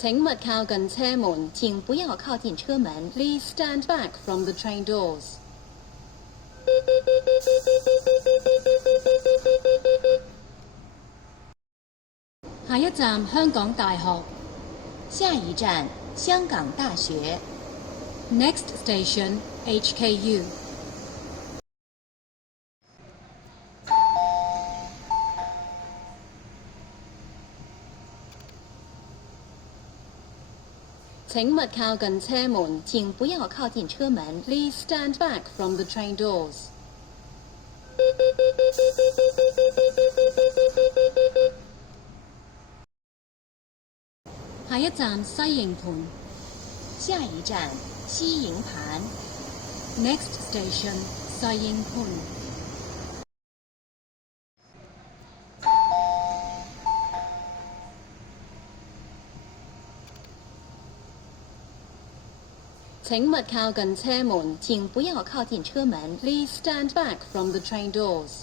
請勿靠近車門，請不要靠近車門。Please stand back from the train doors. 下一站香港大學。下一站香港大學。Next station HKU. 請勿靠近車門，請不要靠近車門。Please stand back from the train doors. 下一站西營盤。下一站西營盤。Next station 西營盤。請勿靠近車門，請不要靠近車門。Please stand back from the train doors.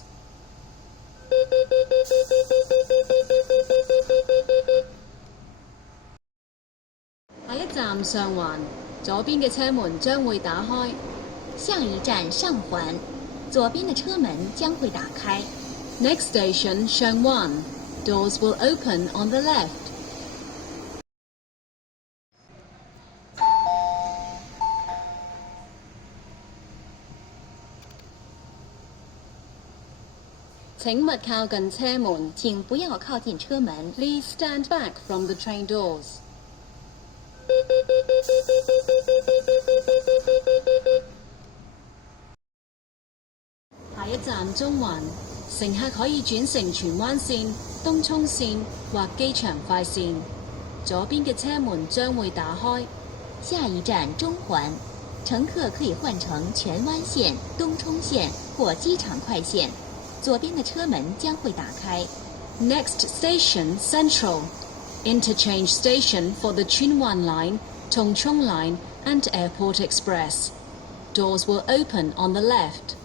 下一站上環，左邊嘅車門將會打開。下一站上環，左邊的車門將會打開。Next station 上環，doors will open on the left. 請勿靠近車門，請不要靠近車門。Please stand back from the train doors. 下一站中環，乘客可以轉乘荃灣線、東涌線或機場快線。左邊嘅車門將會打開。下一站中環，乘客可以換乘荃灣線、東涌線或機場快線。左邊的車門將會打開。Next station Central. Interchange station for the Tsuen Wan Line, Tung Chung Line and Airport Express. Doors will open on the left.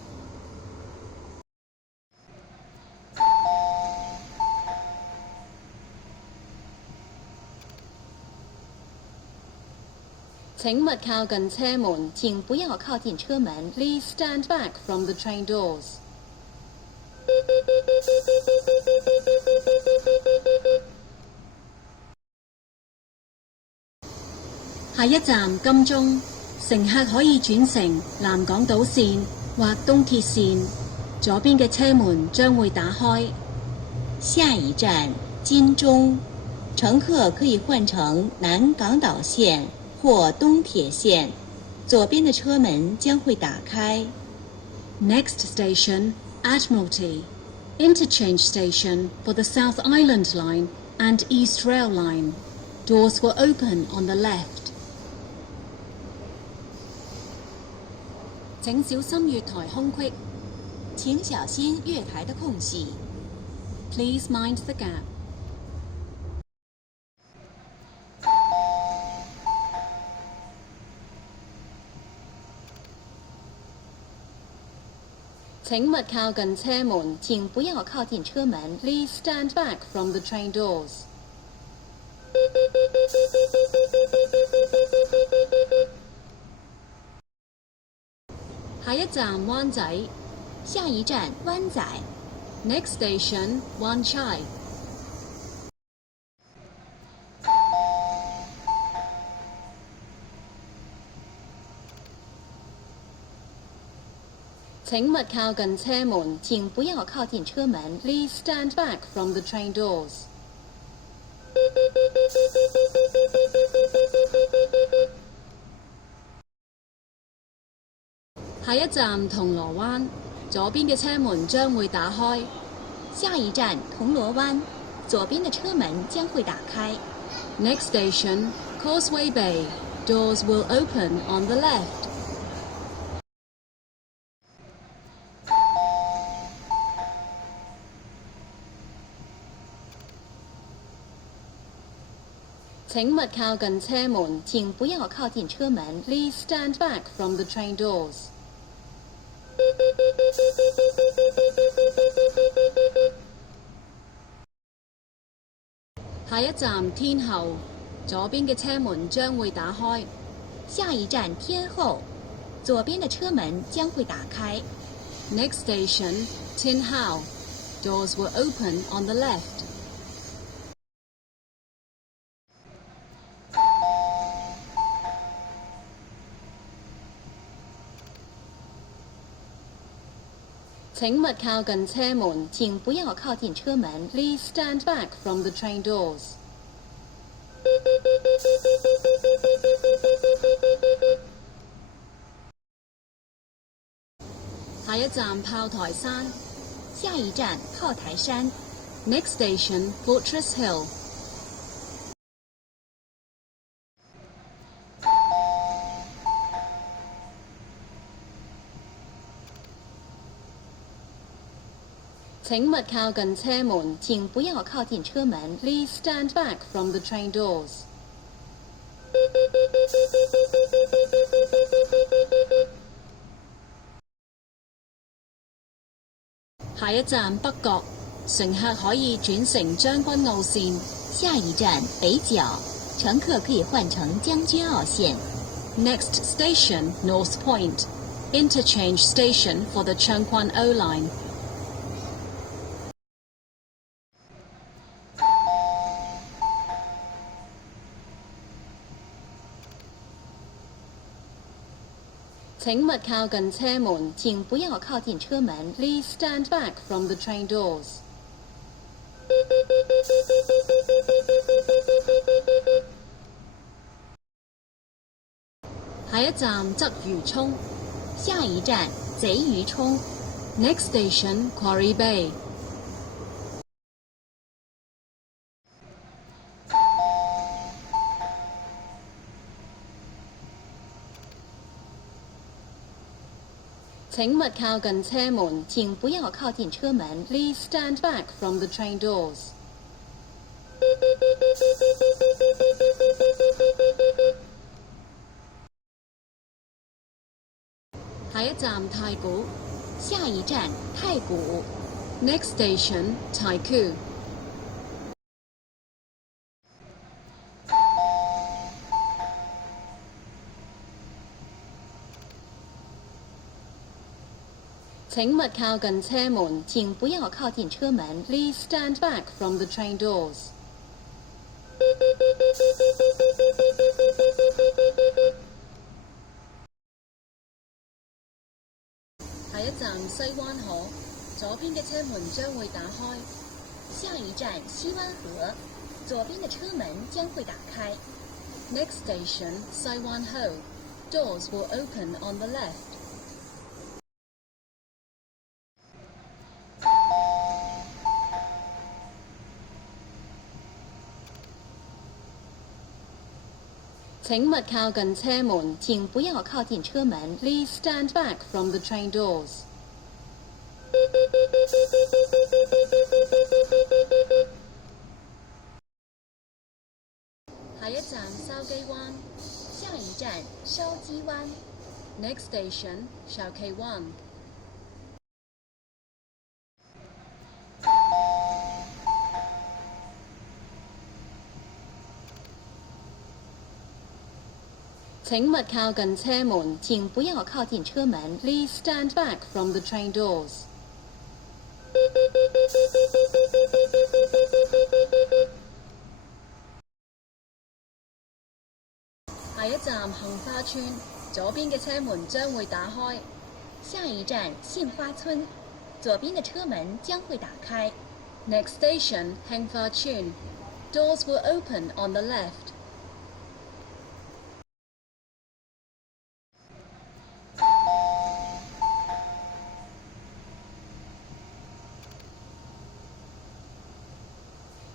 請勿靠近車門，請不要靠近車門。Please stand back from the train doors. 下一站金鐘，乘客可以轉乘南港島線或東鐵線。左邊嘅車門將會打開。下一站金鐘，乘客可以換乘南港島線或東鐵線。左邊的車門將會打開。Next station Admiralty. Interchange station for the South Island Line and East Rail Line. Doors will open on the left. 請小心月台空隙。請小心月台的空隙。Please mind the gap. 請勿靠近車門，請不要靠近車門。Please stand back from the train doors. 下一站灣仔。下一站灣仔。Next station Wan Chai. 請勿靠近車門，請不要靠近車門。Please stand back from the train doors. 下一站銅鑼灣，左邊嘅車門將會打開。下一站銅鑼灣，左邊的車門將會打開。Next station Causeway Bay. Doors will open on the left. 請勿靠近車門，請不要靠近車門。Please stand back from the train doors. 下一站天后，左邊嘅車門將會打開。下一站天后，左邊的車門將會打開。Next station, Tin Hau. Doors will open on the left. "請勿靠近車門"請不要靠近車門。Please stand back from the train doors. 下一站炮台山。下一站炮台山。Next station, Fortress Hill. 請勿靠近車門請不要靠近車門。Please stand back from the train doors. 下一站北角，乘客可以轉乘將軍澳線。下一站北角，乘客可以換乘將軍澳線。Next station, North Point. Interchange station for the Chung Kwan O line. 請勿靠近車門請不要靠近車門。Please stand back from the train doors. 下一站鰂魚涌。下一站賊魚涌。Next station, Quarry Bay. 請勿靠近車門請不要靠近車門。Please stand back from the train doors. 下一站太古。下一站太古。Next station, Taikoo. 請勿靠近車門請不要靠近車門。Please stand back from the train doors. 下一站西灣河，左邊嘅車門將會打開。下一站西灣河，左邊的車門將會打開。Next station, Sai Wan Ho. Doors will open on the left. 請勿靠近車門請不要靠近車門。Please stand back from the train doors. 下一站筲箕灣。下一站筲箕灣。Next station, Shao Kei Wan. 請勿靠近車門請不要靠近車門。Please stand back from the train doors. 下一站杏花村，左邊嘅車門將會打開。下一站杏花村，左邊的車門將會打開。Next station, Heng Fa Chun. Doors will open on the left.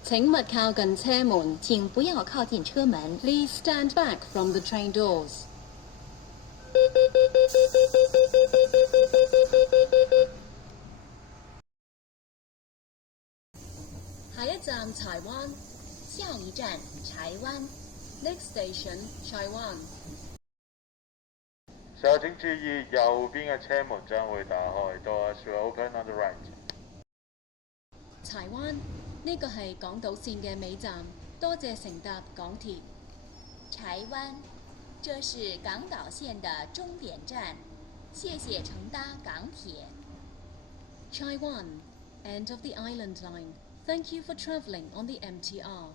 請勿靠近車門請不要靠近車門。Please stand back from the train doors. 下一站柴灣。下一站柴灣。Next station, Chai Wan. 稍請注意，右邊嘅車門將會打開。Doors will open on the right. 柴灣，呢個係港島線嘅尾站，多謝乘搭港鐵。柴湾，这是港岛线的终点站，谢谢乘搭港铁。Chai Wan, end of the Island Line. Thank you for travelling on the MTR.